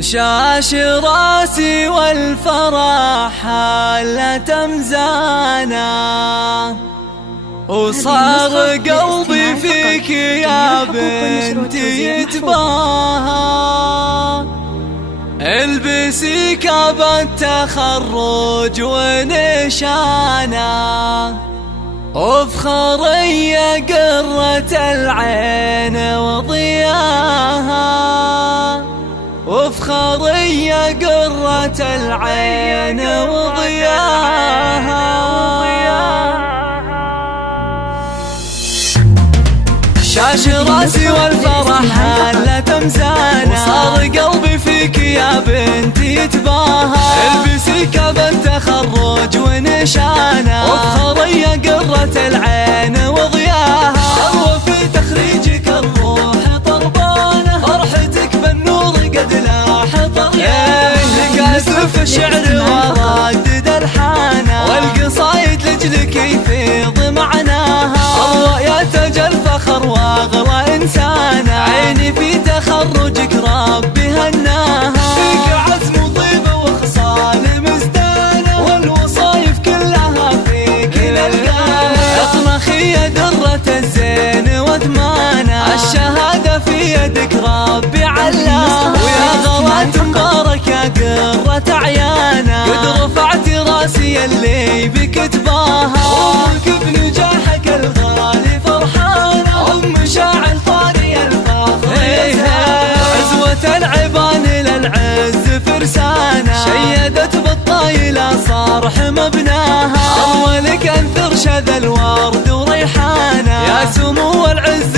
شاش راسي والفرح حالة مزانة، وصار قلبي فيك يا بنتي يتباهى. البسي كاب التخرج ونشانه، وافخري يا قرة العين وضياها، وافخري يا قرة العين وضياها. شاش راسي والفرح هالة مزانة، وصار قلبي فيك يا بنتي يتباهى. البسي كاب التخرج ونشانه، وافخري يا قرة العين وضياها. في تخريجك الروح طربانة، فرحتك بالنور قد لاح طريقه. لك أسف الشعر وردد الحانة، والقصايد لجلك يفيض معناها. الله يتجل فخر واغلى إنسانة، عيني في تخرجك ربي هناها. فيك عزم وطيبة وخصال مزدانة، والوصايف كلها فيك نلقاها. اطنخي يا درة الزين وثمانة، الشهادة في يدك ربي علاها. ويا غلات مبارك يا قرة عيانا، قد رفعت راسي اللي بك تباهى. أمك بنجاحك الغالي فرحانة، أم شاعر طاري الفخر عزوة العبان للعز فرسانة، شيدت بالطايلة صارح مبناها. أولك أنثر شذا الورد وريحانة، يا سمو العز